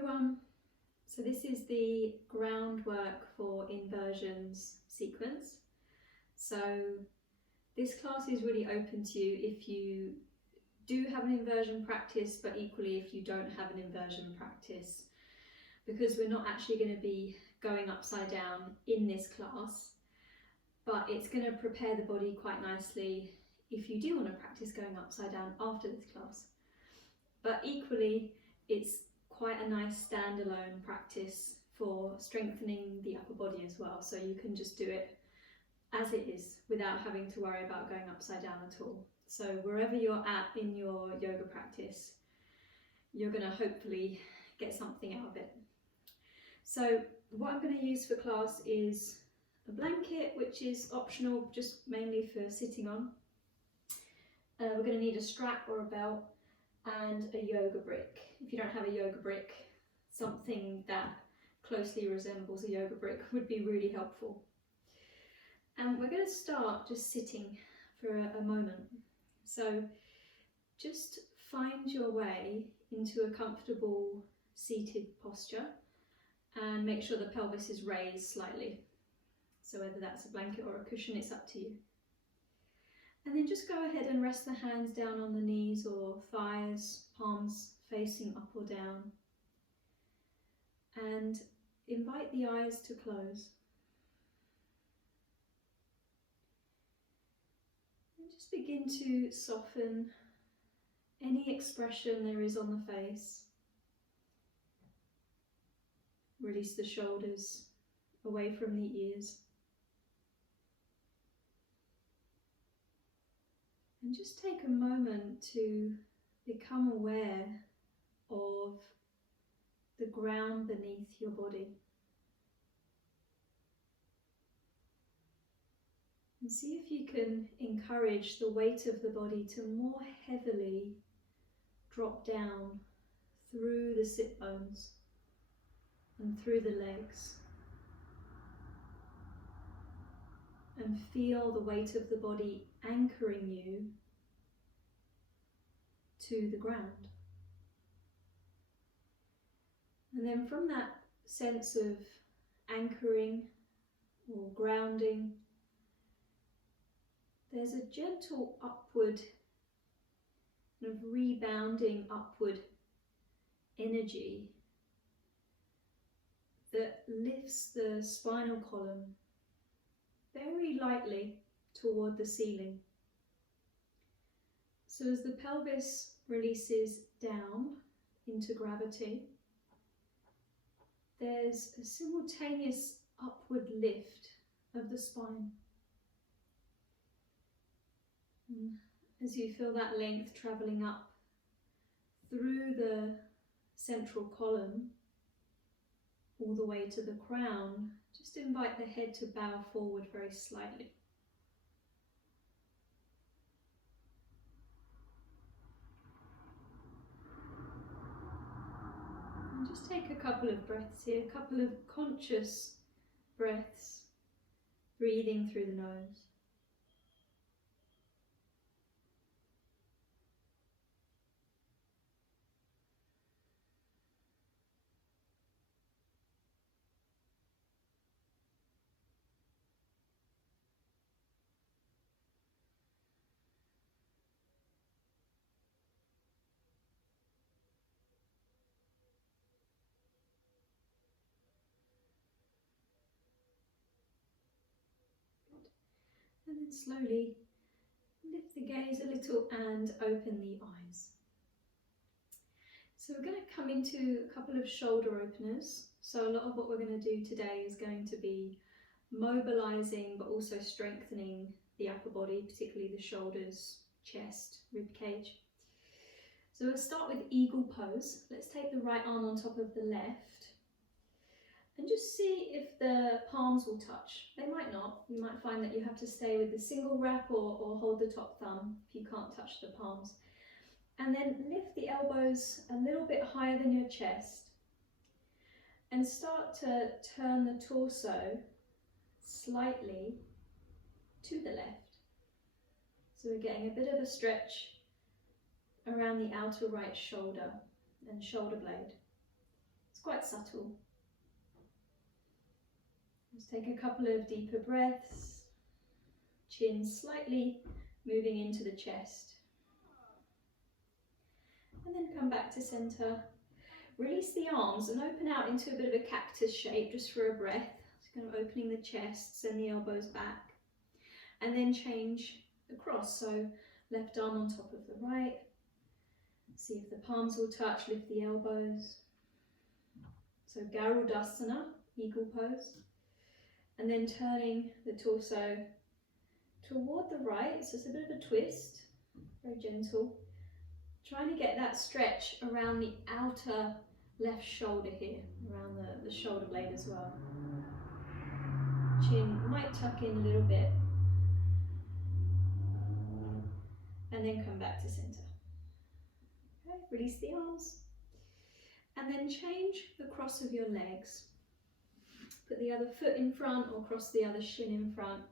everyone. So this is the groundwork for inversions sequence. So this class is really open to you if you do have an inversion practice, but equally if you don't have an inversion practice, because we're not actually going to be going upside down in this class, but it's going to prepare the body quite nicely if you do want to practice going upside down after this class. But equally, it's quite a nice standalone practice for strengthening the upper body as well. So you can just do it as it is without having to worry about going upside down at all. So wherever you're at in your yoga practice, you're going to hopefully get something out of it. So what I'm going to use for class is a blanket, which is optional, just mainly for sitting on. We're going to need a strap or a belt and a yoga brick. If you don't have a yoga brick, something that closely resembles a yoga brick would be really helpful. And we're going to start just sitting for a moment. So just find your way into a comfortable seated posture and make sure the pelvis is raised slightly. So whether that's a blanket or a cushion, it's up to you. And then just go ahead and rest the hands down on the knees or thighs, palms facing up or down. And invite the eyes to close. And just begin to soften any expression there is on the face. Release the shoulders away from the ears. And just take a moment to become aware of the ground beneath your body. And see if you can encourage the weight of the body to more heavily drop down through the sit bones and through the legs. And feel the weight of the body anchoring you to the ground. And then from that sense of anchoring or grounding, there's a gentle upward, kind of rebounding upward energy that lifts the spinal column very lightly toward the ceiling. So as the pelvis releases down into gravity, there's a simultaneous upward lift of the spine. And as you feel that length travelling up through the central column all the way to the crown, just invite the head to bow forward very slightly. And just take a couple of breaths here, a couple of conscious breaths, breathing through the nose. And then slowly lift the gaze a little and open the eyes. So we're going to come into a couple of shoulder openers. So a lot of what we're going to do today is going to be mobilising but also strengthening the upper body, particularly the shoulders, chest, rib cage. So we'll start with eagle pose. Let's take the right arm on top of the left. And just see if the palms will touch. They might not. You might find that you have to stay with the single wrap or hold the top thumb if you can't touch the palms. And then lift the elbows a little bit higher than your chest and start to turn the torso slightly to the left. So we're getting a bit of a stretch around the outer right shoulder and shoulder blade. It's quite subtle. Let's take a couple of deeper breaths. Chin slightly moving into the chest. And then come back to center. Release the arms and open out into a bit of a cactus shape just for a breath. So kind of opening the chest, send the elbows back. And then change across. So left arm on top of the right. See if the palms will touch, lift the elbows. So Garudasana, eagle pose. And then turning the torso toward the right, so it's a bit of a twist, very gentle. Trying to get that stretch around the outer left shoulder here, around the shoulder blade as well. Chin might tuck in a little bit. And then come back to center. Okay, release the arms. And then change the cross of your legs. Put the other foot in front or cross the other shin in front.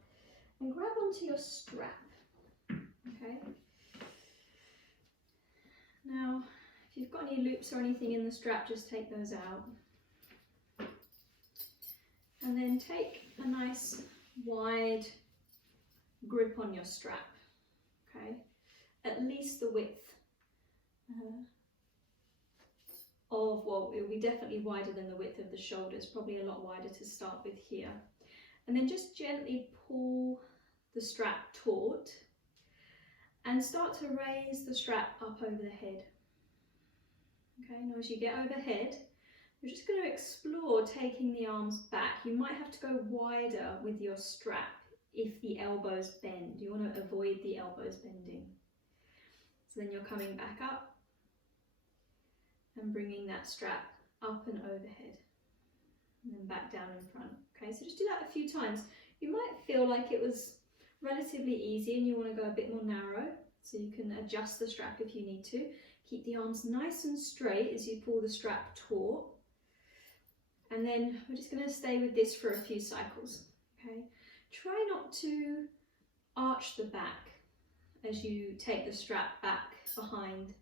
And grab onto your strap. Okay. Now, if you've got any loops or anything in the strap, just take those out. And then take a nice wide grip on your strap. Okay. At least the width well, it will be definitely wider than the width of the shoulders, probably a lot wider to start with here. And then just gently pull the strap taut and start to raise the strap up over the head. Okay, now as you get overhead, you're just going to explore taking the arms back. You might have to go wider with your strap if the elbows bend. You want to avoid the elbows bending. So then you're coming back up and bringing that strap up and overhead. And then back down in front. Okay, so just do that a few times. You might feel like it was relatively easy and you want to go a bit more narrow, so you can adjust the strap if you need to. Keep the arms nice and straight as you pull the strap taut. And then we're just going to stay with this for a few cycles. Okay, try not to arch the back as you take the strap back behind.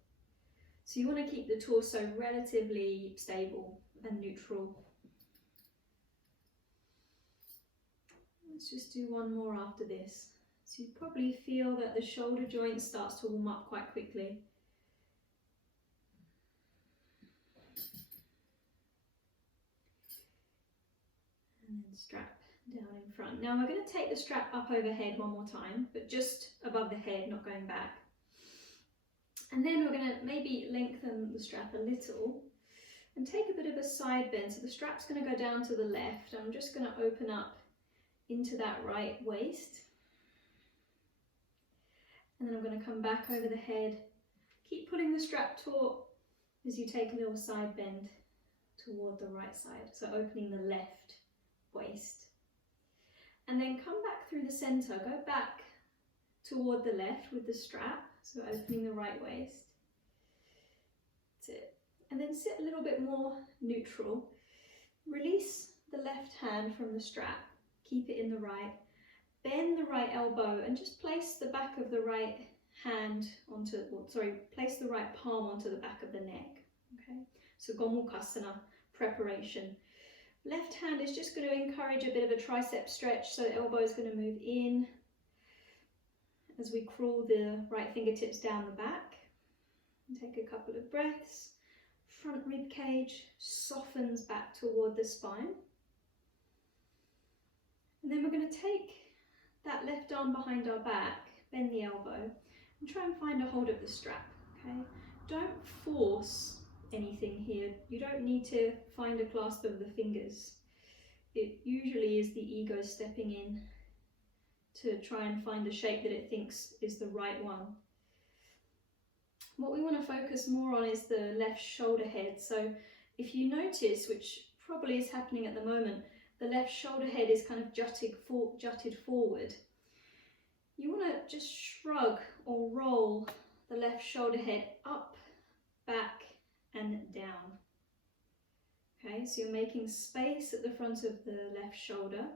So you want to keep the torso relatively stable and neutral. Let's just do one more after this. So you probably feel that the shoulder joint starts to warm up quite quickly. And then strap down in front. Now we're going to take the strap up overhead one more time, but just above the head, not going back. And then we're going to maybe lengthen the strap a little and take a bit of a side bend. So the strap's going to go down to the left. I'm just going to open up into that right waist. And then I'm going to come back over the head. Keep pulling the strap taut as you take a little side bend toward the right side. So opening the left waist. And then come back through the center. Go back toward the left with the strap. So opening the right waist. That's it. And then sit a little bit more neutral. Release the left hand from the strap. Keep it in the right. Bend the right elbow and just place the back of the right hand onto, place the right palm onto the back of the neck. Okay. So Gomukhasana preparation. Left hand is just going to encourage a bit of a tricep stretch, so the elbow is going to move in as we crawl the right fingertips down the back. And take a couple of breaths. Front rib cage softens back toward the spine. And then we're going to take that left arm behind our back, bend the elbow, and try and find a hold of the strap. Okay? Don't force anything here. You don't need to find a clasp of the fingers. It usually is the ego stepping in to try and find a shape that it thinks is the right one. What we want to focus more on is the left shoulder head. So if you notice, which probably is happening at the moment, the left shoulder head is kind of jutted forward. You want to just shrug or roll the left shoulder head up, back and down. Okay, so you're making space at the front of the left shoulder.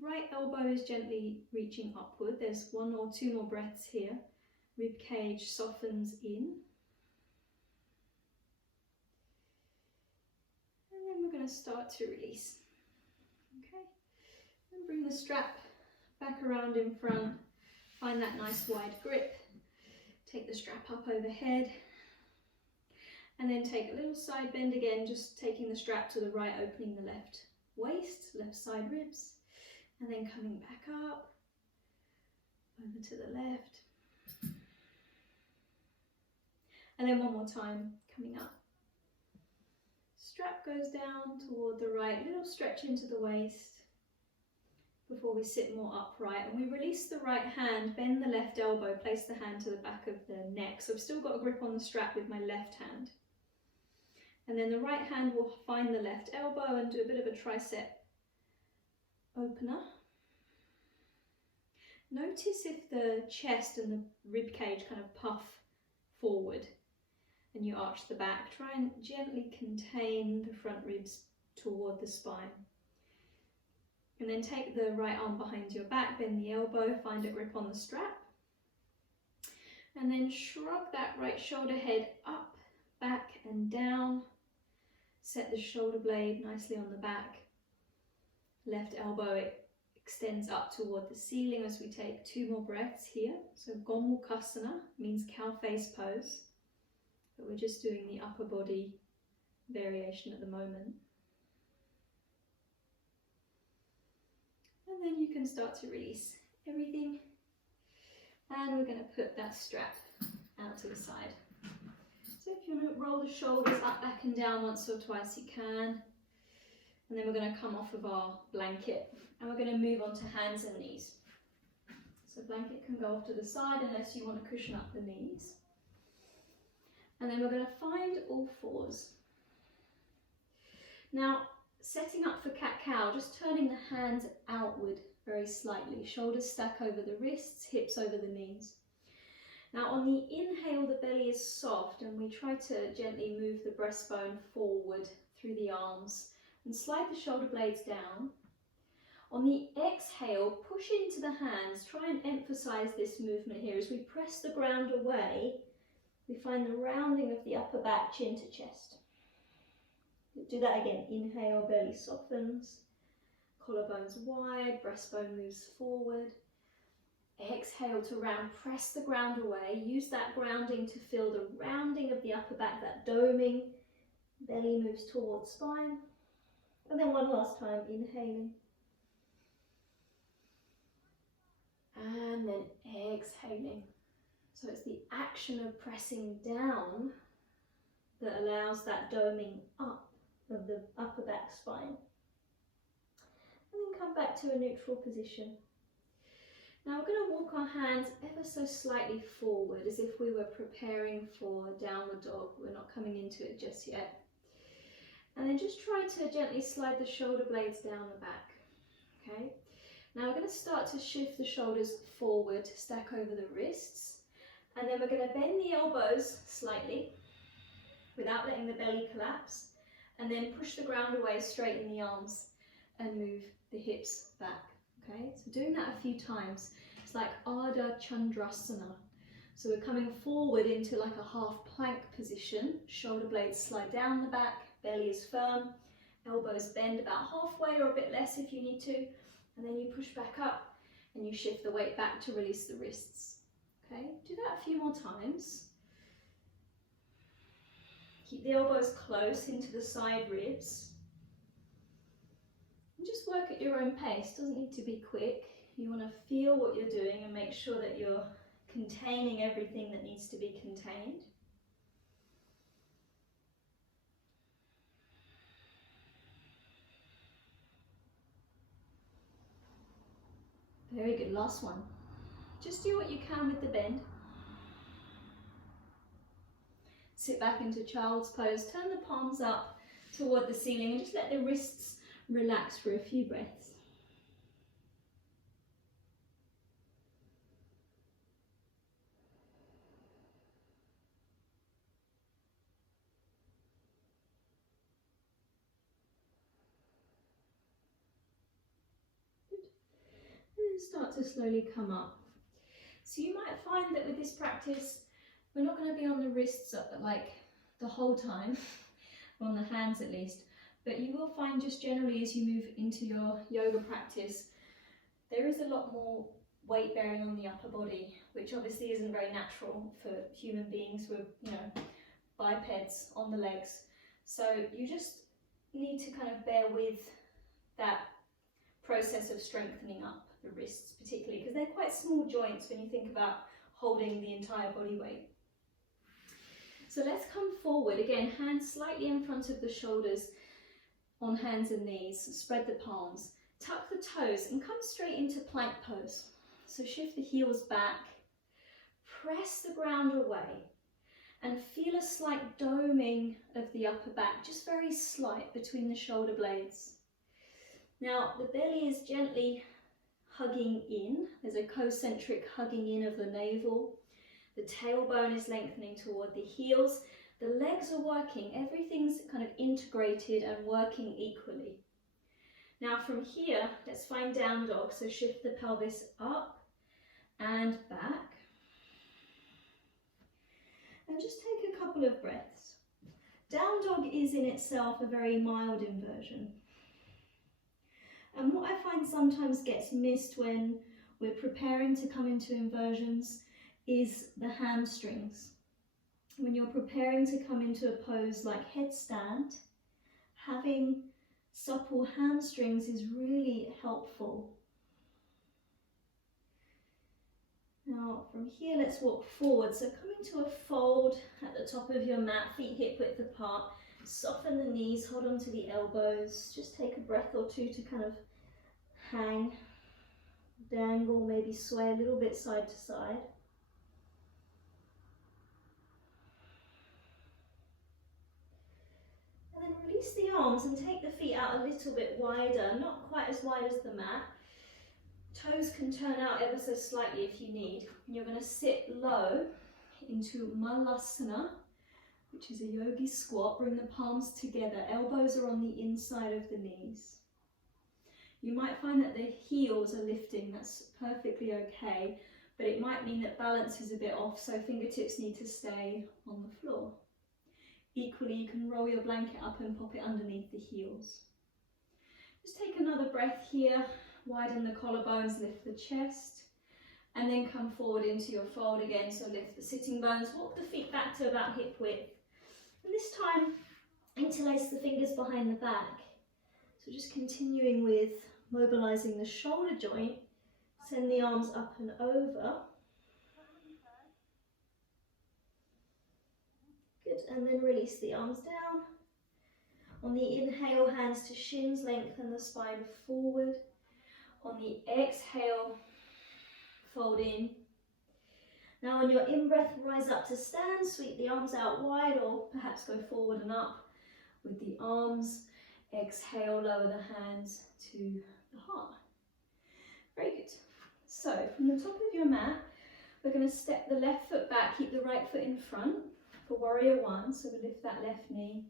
Right elbow is gently reaching upward. There's one or two more breaths here. Rib cage softens in. going to start to release. Okay, and bring the strap back around in front. Find that nice wide grip. Take the strap up overhead. And then take a little side bend again, just taking the strap to the right, opening the left waist, left side ribs. And then coming back up, over to the left. And then one more time, coming up. Strap goes down toward the right, little stretch into the waist before we sit more upright. And we release the right hand, bend the left elbow, place the hand to the back of the neck. So I've still got a grip on the strap with my left hand. And then the right hand will find the left elbow and do a bit of a tricep opener. Notice if the chest and the rib cage kind of puff forward and you arch the back. Try and gently contain the front ribs toward the spine. And then take the right arm behind your back, bend the elbow, find a grip on the strap. And then shrug that right shoulder head up, back and down. Set the shoulder blade nicely on the back. Left elbow, it extends up toward the ceiling as we take 2 more breaths here. So Gomukhasana means cow face pose, but we're just doing the upper body variation at the moment. And then you can start to release everything. And we're going to put that strap out to the side. So if you want to roll the shoulders up, back and down once or twice, you can. And then we're going to come off of our blanket and we're going to move on to hands and knees. So blanket can go off to the side unless you want to cushion up the knees. And then we're going to find all fours. Now, setting up for cat-cow, just turning the hands outward very slightly. Shoulders stack over the wrists, hips over the knees. Now on the inhale, the belly is soft and we try to gently move the breastbone forward through the arms and slide the shoulder blades down. On the exhale, push into the hands. Try and emphasize this movement here. As we press the ground away, we find the rounding of the upper back, chin to chest. Do that again. Inhale, belly softens, collarbones wide, breastbone moves forward. Exhale to round, press the ground away. Use that grounding to feel the rounding of the upper back, that doming. Belly moves towards spine. And then one last time, inhaling. And then exhaling. So it's the action of pressing down that allows that doming up of the upper back spine. And then come back to a neutral position. Now we're going to walk our hands ever so slightly forward as if we were preparing for downward dog. We're not coming into it just yet. And then just try to gently slide the shoulder blades down the back. Okay. Now we're going to start to shift the shoulders forward, stack over the wrists. And then we're going to bend the elbows slightly without letting the belly collapse. And then push the ground away, straighten the arms and move the hips back. Okay, so doing that a few times, it's like Ardha Chandrasana. So we're coming forward into like a half plank position, shoulder blades slide down the back, belly is firm, elbows bend about halfway or a bit less if you need to, and then you push back up and you shift the weight back to release the wrists. Okay, do that a few more times. Keep the elbows close into the side ribs. And just work at your own pace, doesn't need to be quick. You want to feel what you're doing and make sure that you're containing everything that needs to be contained. Very good, last one. Just do what you can with the bend. Sit back into child's pose, turn the palms up toward the ceiling and just let the wrists relax for a few breaths. Good. And then start to slowly come up. So you might find that with this practice, we're not going to be on the wrists like the whole time, on the hands at least, But you will find just generally as you move into your yoga practice, there is a lot more weight bearing on the upper body, which obviously isn't very natural for human beings who are, you know, bipeds on the legs. So you just need to kind of bear with that process of strengthening up the wrists, particularly because they're quite small joints when you think about holding the entire body weight. So let's come forward again, hands slightly in front of the shoulders, on hands and knees, spread the palms, tuck the toes and come straight into plank pose. So shift the heels back, press the ground away and feel a slight doming of the upper back, just very slight between the shoulder blades. Now the belly is gently hugging in, there's a concentric hugging in of the navel, the tailbone is lengthening toward the heels, the legs are working, everything's kind of integrated and working equally. Now from here, let's find down dog, so shift the pelvis up and back. And just take a couple of breaths. Down dog is in itself a very mild inversion. And what I find sometimes gets missed when we're preparing to come into inversions is the hamstrings. When you're preparing to come into a pose like headstand, having supple hamstrings is really helpful. Now from here, let's walk forward. So come into a fold at the top of your mat, feet hip width apart. Soften the knees, hold on to the elbows. Just take a breath or two to kind of hang, dangle, maybe sway a little bit side to side. And then release the arms and take the feet out a little bit wider, not quite as wide as the mat. Toes can turn out ever so slightly if you need. And you're going to sit low into mobilising, which is a yogi squat. Bring the palms together, elbows are on the inside of the knees. You might find that the heels are lifting, that's perfectly okay, but it might mean that balance is a bit off, so fingertips need to stay on the floor. Equally, you can roll your blanket up and pop it underneath the heels. Just take another breath here, widen the collarbones, lift the chest, and then come forward into your fold again, so lift the sitting bones, walk the feet back to about hip width, and this time interlace the fingers behind the back. So just continuing with mobilising the shoulder joint, send the arms up and over. Good, and then release the arms down. On the inhale, hands to shins, lengthen the spine forward. On the exhale, fold in. Now on your in-breath, rise up to stand, sweep the arms out wide or perhaps go forward and up with the arms. Exhale, lower the hands to the heart. Very good. So from the top of your mat, we're going to step the left foot back, keep the right foot in front for warrior one. So we lift that left knee.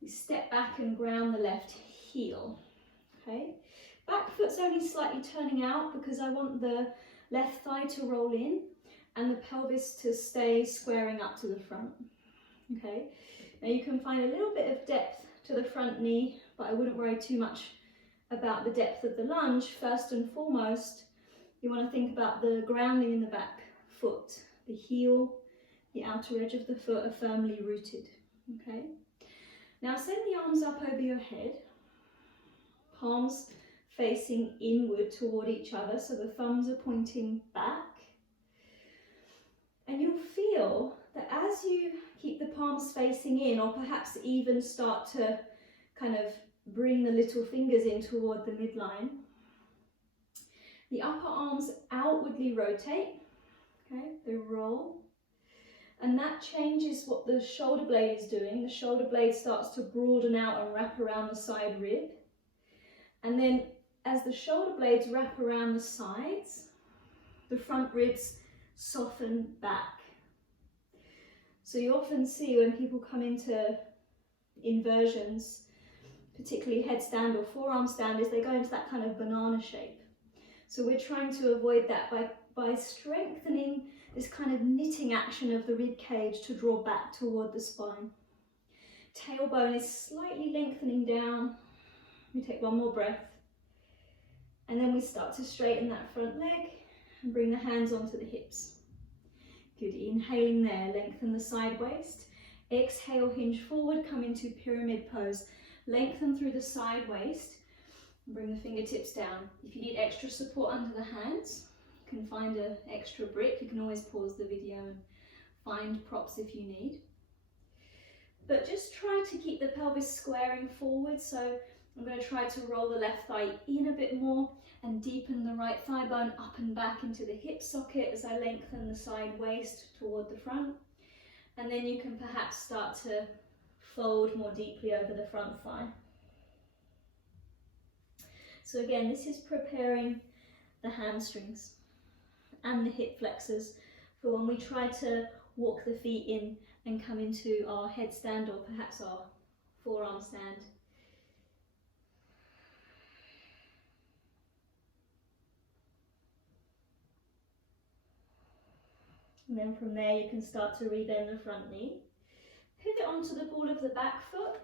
We step back and ground the left heel. Okay. Back foot's only slightly turning out because I want the left thigh to roll in and the pelvis to stay squaring up to the front. Okay. Now you can find a little bit of depth to the front knee, but I wouldn't worry too much about the depth of the lunge. First and foremost, you want to think about the grounding in the back foot. The heel, the outer edge of the foot are firmly rooted. Okay. Now send the arms up over your head, palms facing inward toward each other, so the thumbs are pointing back. And you'll feel that as you keep the palms facing in, or perhaps even start to kind of bring the little fingers in toward the midline, the upper arms outwardly rotate, okay, they roll, and that changes what the shoulder blade is doing. The shoulder blade starts to broaden out and wrap around the side rib, and then as the shoulder blades wrap around the sides, the front ribs soften back. So you often see when people come into inversions, particularly headstand or forearm stand, is they go into that kind of banana shape. So we're trying to avoid that by strengthening this kind of knitting action of the rib cage to draw back toward the spine. Tailbone is slightly lengthening down. We take one more breath. And then we start to straighten that front leg and bring the hands onto the hips. Good, inhaling there, lengthen the side waist. Exhale, hinge forward, come into pyramid pose. Lengthen through the side waist and bring the fingertips down. If you need extra support under the hands, you can find an extra brick. You can always pause the video and find props if you need. But just try to keep the pelvis squaring forward. So I'm going to try to roll the left thigh in a bit more and deepen the right thigh bone up and back into the hip socket as I lengthen the side waist toward the front. And then you can perhaps start to fold more deeply over the front thigh. So again, this is preparing the hamstrings and the hip flexors for when we try to walk the feet in and come into our headstand or perhaps our forearm stand. And then from there you can start to rebend the front knee. Pivot onto the ball of the back foot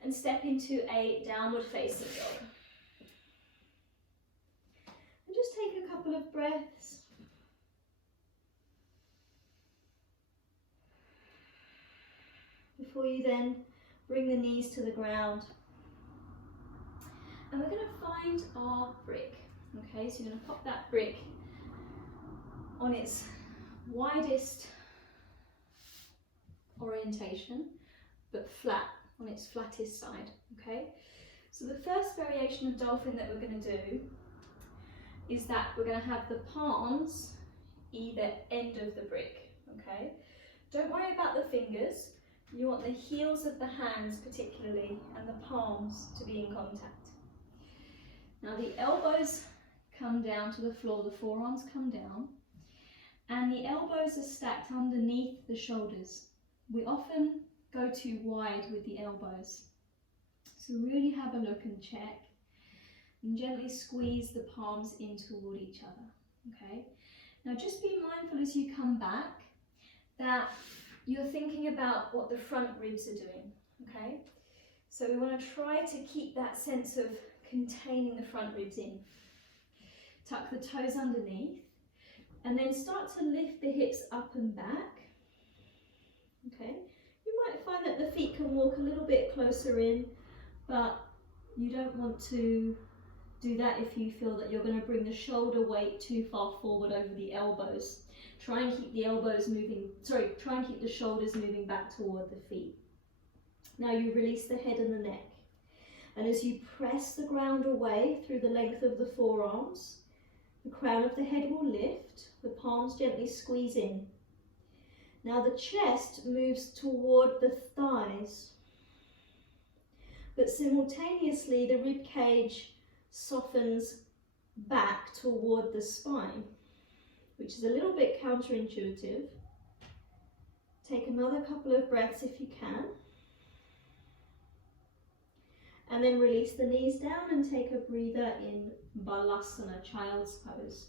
and step into a downward facing dog. And just take a couple of breaths. Before you then bring the knees to the ground. And we're going to find our brick. Okay, so you're going to pop that brick on its widest orientation, but flat, on its flattest side. Okay, so the first variation of dolphin that we're going to do is that we're going to have the palms either end of the brick. Okay, don't worry about the fingers. You want the heels of the hands particularly and the palms to be in contact. Now the elbows come down to the floor, the forearms come down, and the elbows are stacked underneath the shoulders. We often go too wide with the elbows. So really have a look and check. And gently squeeze the palms in toward each other. Okay. Now just be mindful as you come back that you're thinking about what the front ribs are doing. Okay. So we want to try to keep that sense of containing the front ribs in. Tuck the toes underneath. And then start to lift the hips up and back. Okay, you might find that the feet can walk a little bit closer in, but you don't want to do that if you feel that you're going to bring the shoulder weight too far forward over the elbows. Try and keep the try and keep the shoulders moving back toward the feet. Now you release the head and the neck. And as you press the ground away through the length of the forearms, the crown of the head will lift, the palms gently squeeze in. Now the chest moves toward the thighs, but simultaneously the rib cage softens back toward the spine, which is a little bit counterintuitive. Take another couple of breaths if you can. And then release the knees down and take a breather in Balasana, child's pose.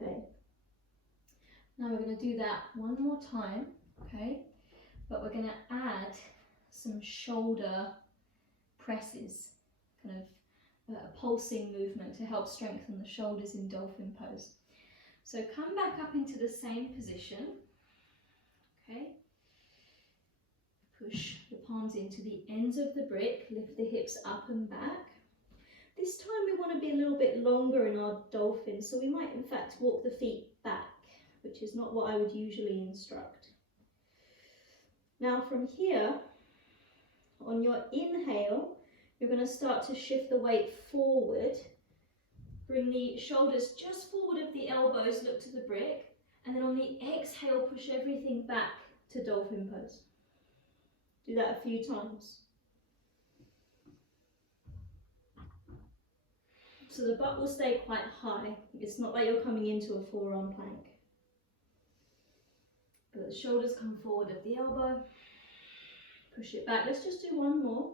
Okay. Now we're going to do that one more time, okay? But we're going to add some shoulder presses, kind of a pulsing movement to help strengthen the shoulders in dolphin pose. So come back up into the same position, okay? Push the palms into the ends of the brick, lift the hips up and back. This time we want to be a little bit longer in our dolphin, so we might in fact walk the feet back, which is not what I would usually instruct. Now from here, on your inhale, you're going to start to shift the weight forward. Bring the shoulders just forward of the elbows, look to the brick, and then on the exhale, push everything back to dolphin pose. Do that a few times. So the butt will stay quite high. It's not like you're coming into a forearm plank. But the shoulders come forward of the elbow. Push it back. Let's just do one more.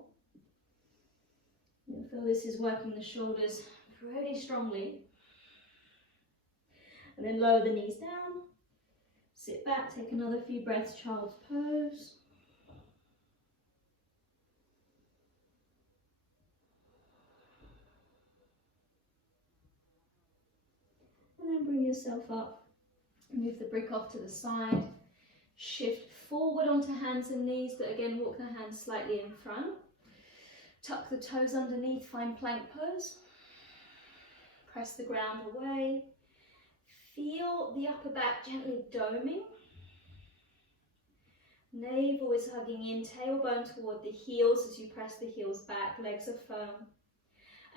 You'll feel this is working the shoulders pretty strongly. And then lower the knees down. Sit back, take another few breaths, child's pose. And then bring yourself up. Move the brick off to the side. Shift forward onto hands and knees, but again walk the hands slightly in front. Tuck the toes underneath, find plank pose. Press the ground away. Feel the upper back gently doming. Navel is hugging in, tailbone toward the heels as you press the heels back, legs are firm.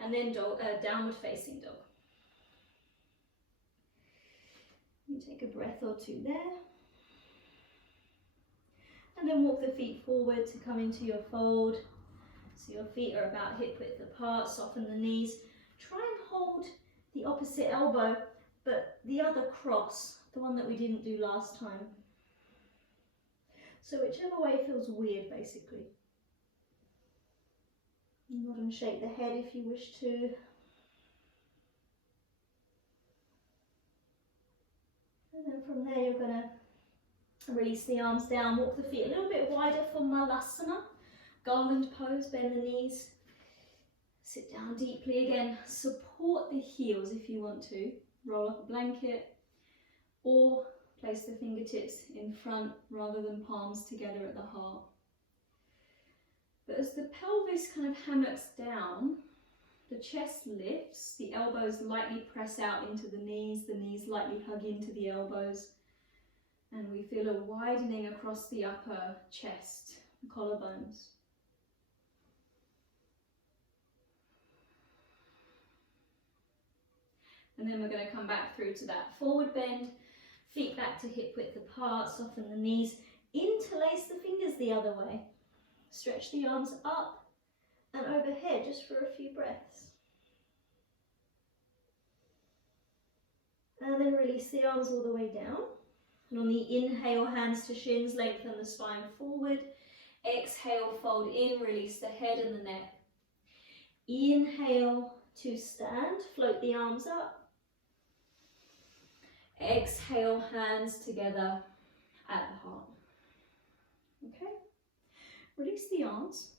And then downward facing dog. You take a breath or two there. And then walk the feet forward to come into your fold. So your feet are about hip width apart, soften the knees. Try and hold the opposite elbow, but the other cross, the one that we didn't do last time. So whichever way feels weird, basically. Nod and shake the head if you wish to. And then from there you're going to release the arms down, walk the feet a little bit wider for mobilising. Garland pose, bend the knees. Sit down deeply again. Support the heels if you want to. Roll up a blanket or place the fingertips in front rather than palms together at the heart. But as the pelvis kind of hammocks down, the chest lifts, the elbows lightly press out into the knees lightly hug into the elbows, and we feel a widening across the upper chest, the collarbones. And then we're going to come back through to that forward bend, feet back to hip width apart, soften the knees, interlace the fingers the other way. Stretch the arms up and overhead just for a few breaths. And then release the arms all the way down. And on the inhale, hands to shins, lengthen the spine forward. Exhale, fold in, release the head and the neck. Inhale to stand, float the arms up. Exhale, hands together at the heart. Okay, release the arms.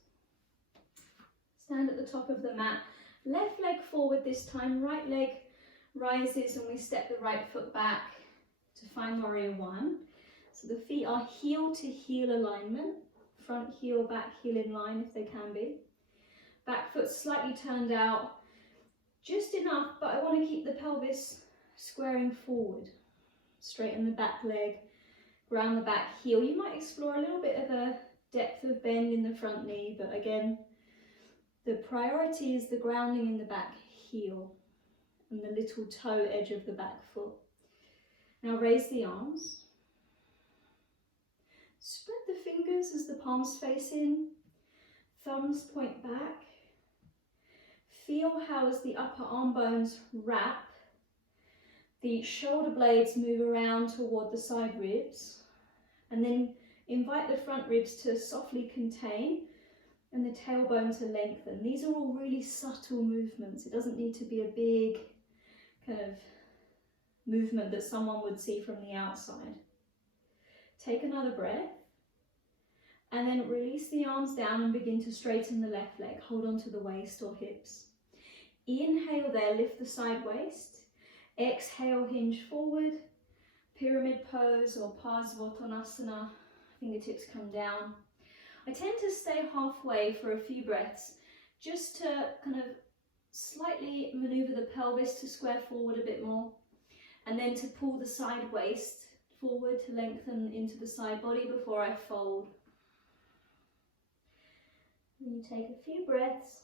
Stand at the top of the mat. Left leg forward this time, right leg rises and we step the right foot back to find warrior one. So the feet are heel to heel alignment. Front heel, back heel in line if they can be. Back foot slightly turned out, just enough, but I want to keep the pelvis squaring forward. Straighten the back leg, ground the back heel. You might explore a little bit of a depth of bend in the front knee, but again, the priority is the grounding in the back heel and the little toe edge of the back foot. Now raise the arms. Spread the fingers as the palms face in, thumbs point back. Feel how as the upper arm bones wrap, the shoulder blades move around toward the side ribs, and then invite the front ribs to softly contain and the tailbone to lengthen. These are all really subtle movements. It doesn't need to be a big kind of movement that someone would see from the outside. Take another breath and then release the arms down and begin to straighten the left leg. Hold on to the waist or hips. Inhale there, lift the side waist. Exhale, hinge forward. Pyramid pose or Parsvottonasana. Fingertips come down. I tend to stay halfway for a few breaths just to kind of slightly maneuver the pelvis to square forward a bit more, and then to pull the side waist forward to lengthen into the side body before I fold. And you take a few breaths.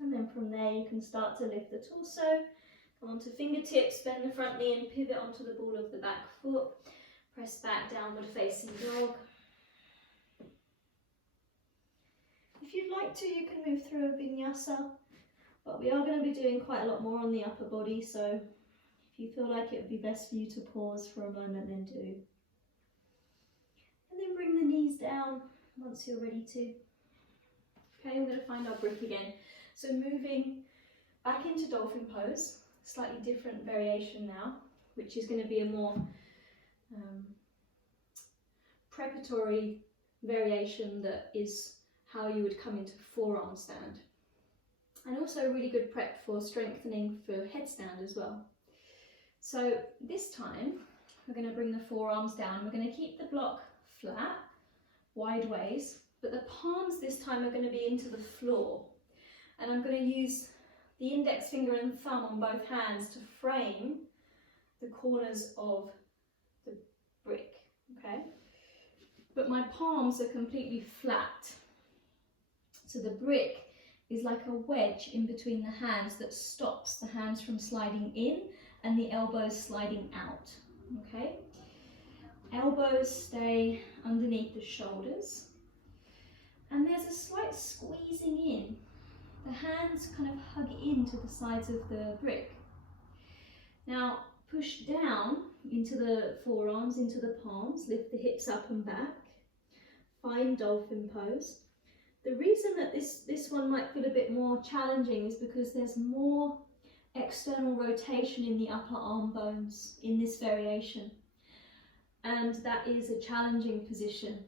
And then from there you can start to lift the torso, come onto fingertips, bend the front knee and pivot onto the ball of the back foot. Press back, downward facing dog. If you'd like to, you can move through a vinyasa but we are going to be doing quite a lot more on the upper body, so if you feel like it would be best for you to pause for a moment, then do. And then bring the knees down once you're ready to. Okay, we're going to find our grip again. So moving back into Dolphin Pose, slightly different variation now, which is going to be a more preparatory variation that is how you would come into forearm stand. And also a really good prep for strengthening for headstand as well. So this time, we're going to bring the forearms down. We're going to keep the block flat, wide ways, but the palms this time are going to be into the floor. And I'm going to use the index finger and thumb on both hands to frame the corners of the brick, okay? But my palms are completely flat. So the brick is like a wedge in between the hands that stops the hands from sliding in and the elbows sliding out, okay? Elbows stay underneath the shoulders, and there's a slight squeezing in. The hands kind of hug into the sides of the brick. Now push down into the forearms, into the palms, lift the hips up and back, find Dolphin Pose. The reason that this one might feel a bit more challenging is because there's more external rotation in the upper arm bones in this variation. And that is a challenging position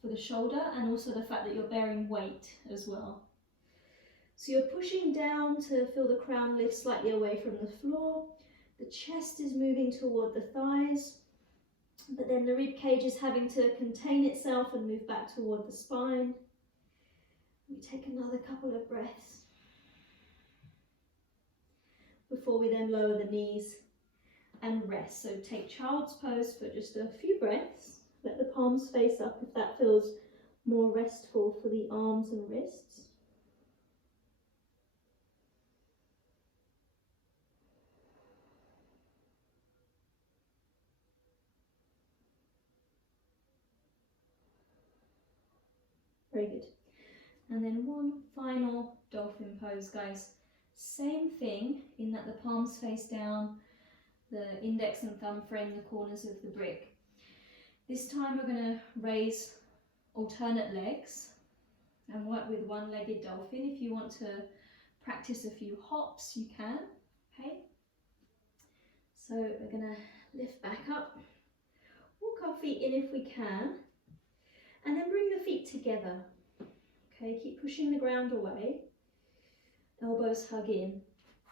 for the shoulder, and also the fact that you're bearing weight as well. So you're pushing down to feel the crown lift slightly away from the floor. The chest is moving toward the thighs, but then the rib cage is having to contain itself and move back toward the spine. We take another couple of breaths before we then lower the knees and rest. So take child's pose for just a few breaths. Let the palms face up if that feels more restful for the arms and wrists. Very good. And then one final Dolphin Pose, guys. Same thing in that the palms face down, the index and thumb frame the corners of the brick. This time we're going to raise alternate legs and work with one-legged dolphin. If you want to practice a few hops, you can, okay? So we're going to lift back up, walk our feet in if we can, and then bring the feet together. Okay, keep pushing the ground away, elbows hug in,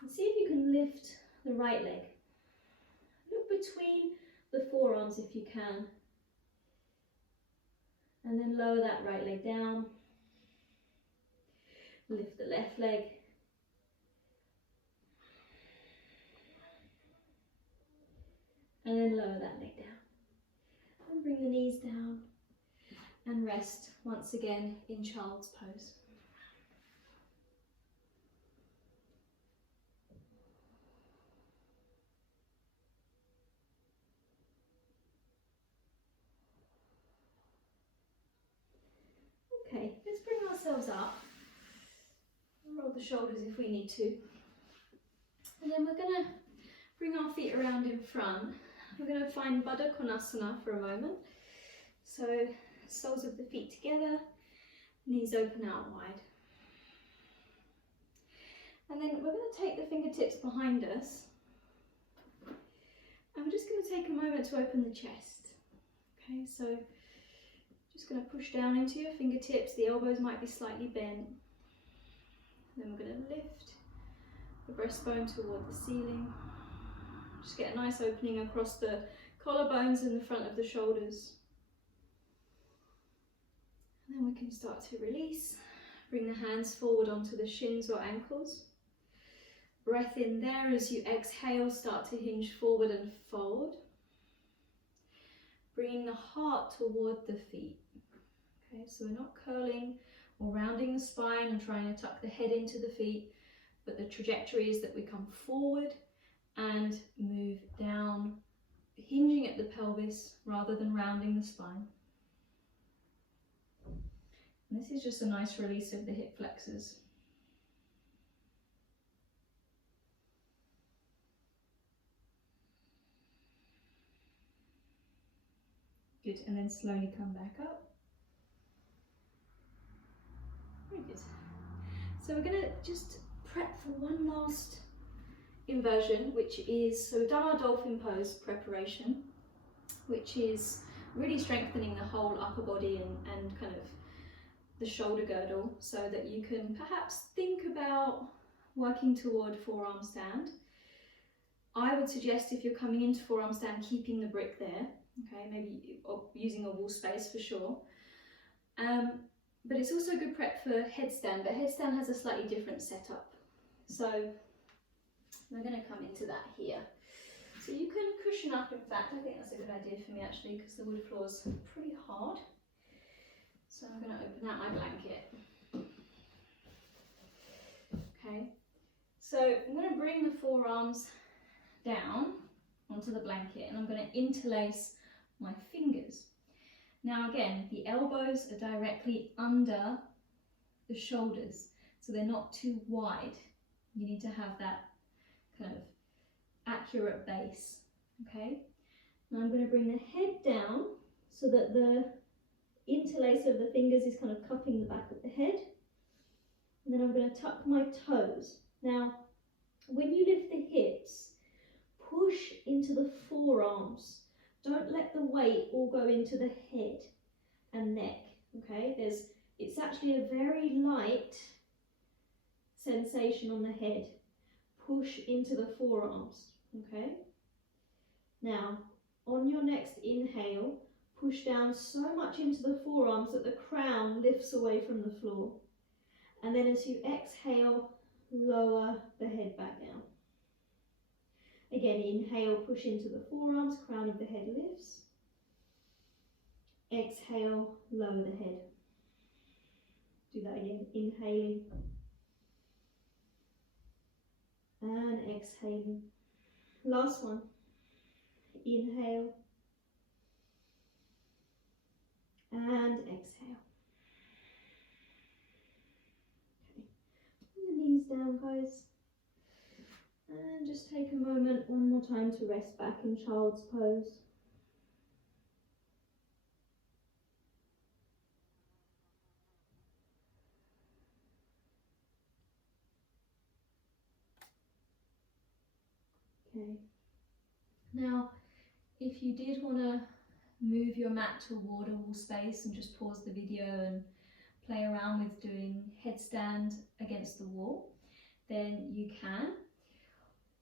and see if you can lift the right leg. Look between the forearms if you can, and then lower that right leg down, lift the left leg, and then lower that leg down, and bring the knees down, and rest once again in child's pose. Okay, let's bring ourselves up, roll the shoulders if we need to, and then we're going to bring our feet around in front. We're going to find Gomukhasana for a moment. So soles of the feet together, knees open out wide. And then we're going to take the fingertips behind us, and we're just going to take a moment to open the chest. Okay, so just going to push down into your fingertips, the elbows might be slightly bent. Then we're going to lift the breastbone toward the ceiling. Just get a nice opening across the collarbones and the front of the shoulders. And then we can start to release. Bring the hands forward onto the shins or ankles. Breath in there as you exhale, start to hinge forward and fold. Bringing the heart toward the feet. Okay, so we're not curling or rounding the spine and trying to tuck the head into the feet, but the trajectory is that we come forward and move down, hinging at the pelvis rather than rounding the spine. And this is just a nice release of the hip flexors. Good, and then slowly come back up. Very good. So we're going to just prep for one last inversion, which is, so we've done our dolphin pose preparation, which is really strengthening the whole upper body and kind of the shoulder girdle, so that you can perhaps think about working toward forearm stand. I would suggest, if you're coming into forearm stand, keeping the brick there, okay, maybe using a wall space for sure. But it's also good prep for headstand, but headstand has a slightly different setup. So we're going to come into that here. So you can cushion up, in fact. I think that's a good idea for me actually, because the wood floor's pretty hard. So I'm going to open out my blanket. Okay, so I'm going to bring the forearms down onto the blanket, and I'm going to interlace my fingers. Now again, the elbows are directly under the shoulders, so they're not too wide. You need to have that kind of accurate base, okay? Now I'm going to bring the head down so that the interlace of the fingers is kind of cupping the back of the head. And then I'm going to tuck my toes. Now, when you lift the hips, push into the forearms. Don't let the weight all go into the head and neck, okay? It's actually a very light sensation on the head. Push into the forearms, okay? Now, on your next inhale, push down so much into the forearms that the crown lifts away from the floor. And then as you exhale, lower the head back down. Again, inhale, push into the forearms, crown of the head lifts. Exhale, lower the head. Do that again, inhaling and exhaling. Last one, inhale and exhale. Okay, put the knees down, guys. And just take a moment one more time to rest back in child's pose. Okay. Now, if you did want to move your mat toward a wall space and just pause the video and play around with doing headstand against the wall, then you can.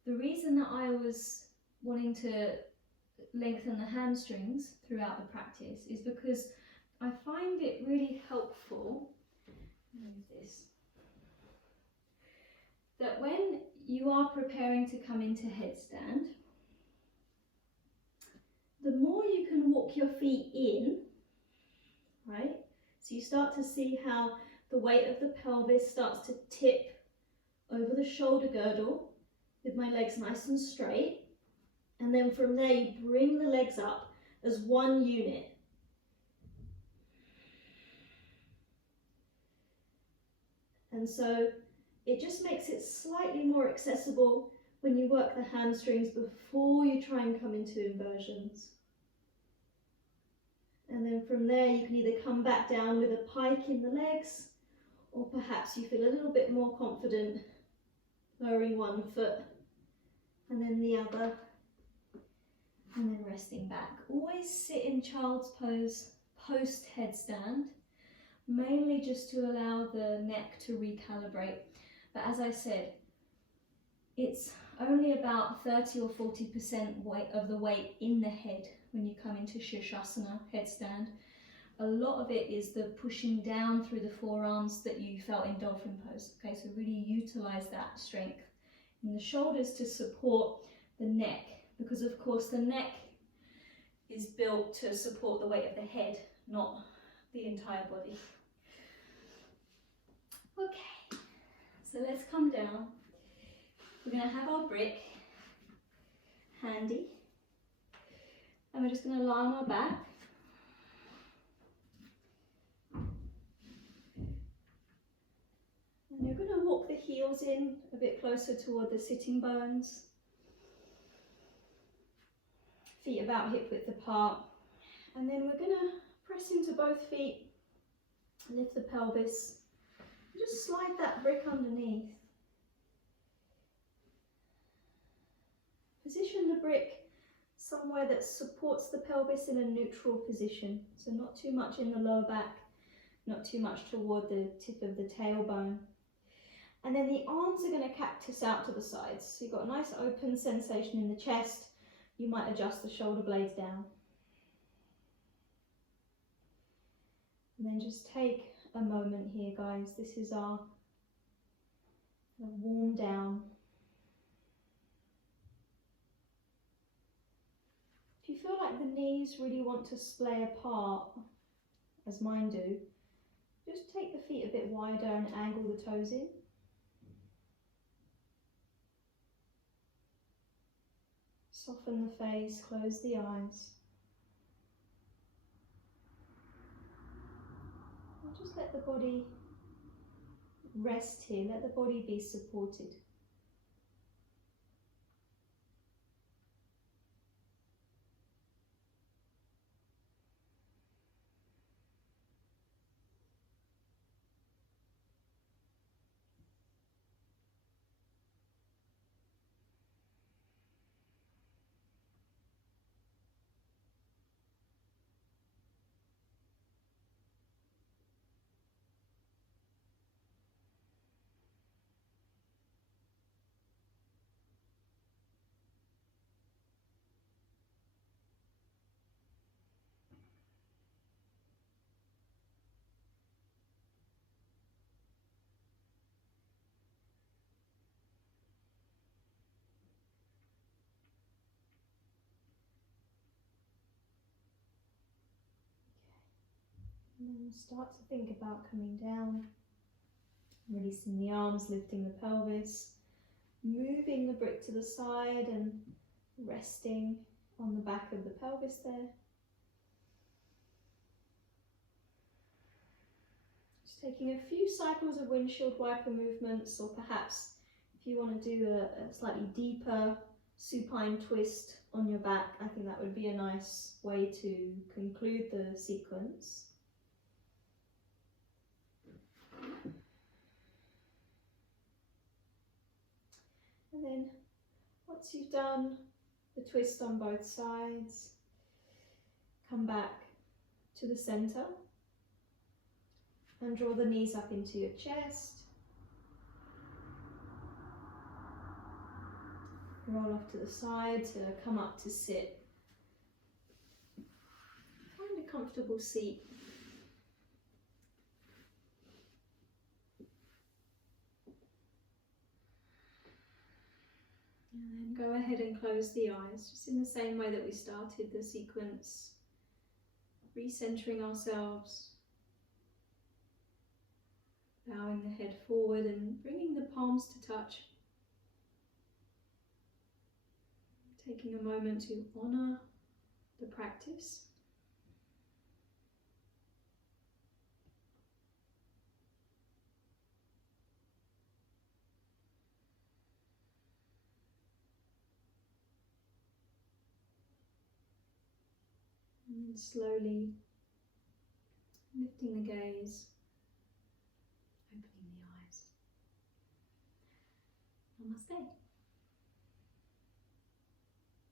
The reason that I was wanting to lengthen the hamstrings throughout the practice is because I find it really helpful, move this, that when you are preparing to come into headstand, the more you can walk your feet in, right? So you start to see how the weight of the pelvis starts to tip over the shoulder girdle with my legs nice and straight. And then from there you bring the legs up as one unit. And so it just makes it slightly more accessible when you work the hamstrings before you try and come into inversions. And then from there you can either come back down with a pike in the legs, or perhaps you feel a little bit more confident lowering one foot and then the other, and then resting back. Always sit in child's pose post headstand, mainly just to allow the neck to recalibrate. But as I said, it's only about 30 or 40% weight of the weight in the head when you come into Sirsasana, headstand. A lot of it is the pushing down through the forearms that you felt in Dolphin Pose. Okay, so really utilize that strength in the shoulders to support the neck, because of course the neck is built to support the weight of the head, not the entire body. Okay, so let's come down. We're going to have our brick handy, and we're just going to lie on our back. And you're going to walk the heels in a bit closer toward the sitting bones. Feet about hip width apart, And then we're going to press into both feet, lift the pelvis, and just slide that brick underneath. Position the brick somewhere that supports the pelvis in a neutral position, so not too much in the lower back, not too much toward the tip of the tailbone. And then the arms are going to cactus out to the sides, so you've got a nice open sensation in the chest. You might adjust the shoulder blades down. And then just take a moment here, guys. This is our warm down. If you feel like the knees really want to splay apart, as mine do, just take the feet a bit wider and angle the toes in. Soften the face, close the eyes. And just let the body rest here, let the body be supported. And then start to think about coming down, releasing the arms, lifting the pelvis, moving the brick to the side and resting on the back of the pelvis there. Just taking a few cycles of windshield wiper movements, or perhaps if you want to do a slightly deeper supine twist on your back, I think that would be a nice way to conclude the sequence. And then once you've done the twist on both sides, come back to the center and draw the knees up into your chest. Roll off to the side to come up to sit. Find a comfortable seat. And then go ahead and close the eyes, just in the same way that we started the sequence, recentering ourselves, bowing the head forward and bringing the palms to touch. Taking a moment to honour the practice. And then slowly lifting the gaze, opening the eyes. Namaste.